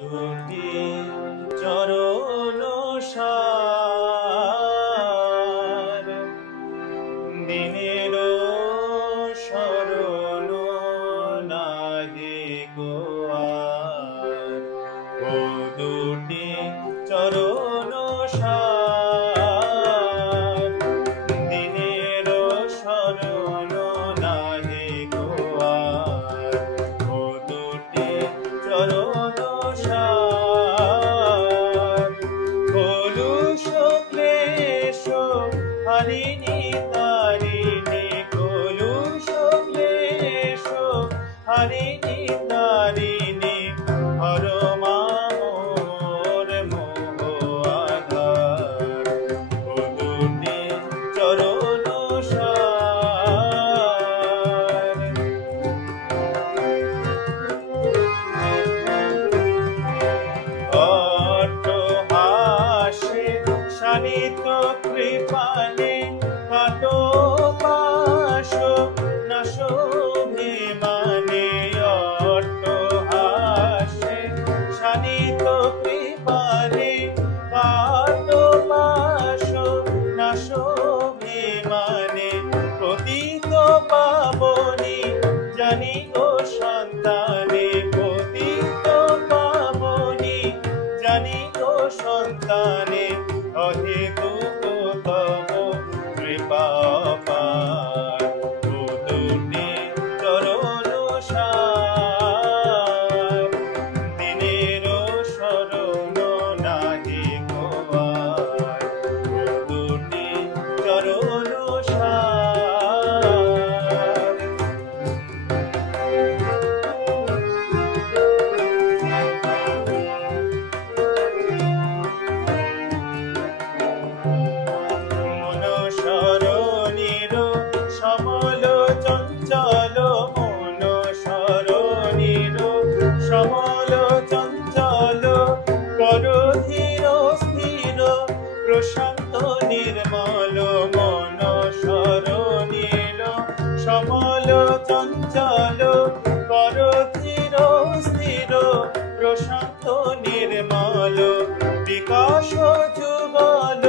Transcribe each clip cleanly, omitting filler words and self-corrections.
দুটি চরণ সার দিনের শরণ নাহি গো আর। ও দুটি চরণ সার দিনের শরণ নাহি গো আর। ও দুটি চরণ সার কলুষ ক্লেশ হারিণী তারিণী কলুষ ক্লেশ হারিণী তারিণী হর মামোর মোহ আধার। ও দুটি চরণ সার অট্টহাসে শানিত কৃপালে কাটো পাশ না শোভে মানে। অট্টহাসে শানিত কৃপালে কাটো পাশ না শোভে মানে। পতিত পাবনী জানি গো সন্তানে পতিত পাবনী জানি গো সন্তানে অহেতুক তব কৃপা পার। ও দুটি চরণ সার দিনের শরণ নাহি গো আর। ও দুটি চরণ সার মন সরণীর সমল চঞ্চল মন সরণীর সমল চঞ্চল কর ধীর স্থির প্রশান্ত নির্মল। মন সরণীর সমল চঞ্চল কর ধীর স্থির প্রশান্ত নির্মল। বিকাশ যুগল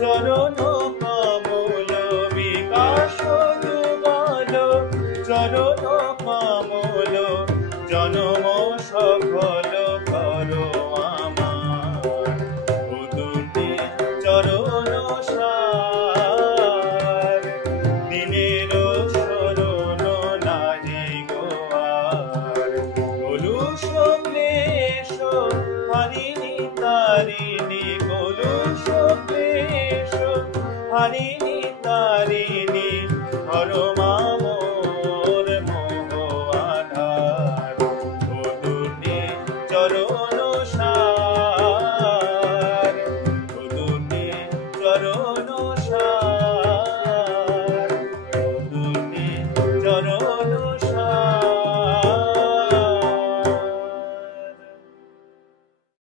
চরণ কমল বিকাশ যুগল চরণ কমল। জনম সফল করো আমার। ও দুটি চরণ সার দিনের শরণ নাহি গো আর। কলুষ ক্লেশ হারিণী তারিণী কলুষ ক্লেশ হারিণী তারিণী হর মামোর মোহ আধার। ও দুটি চরণ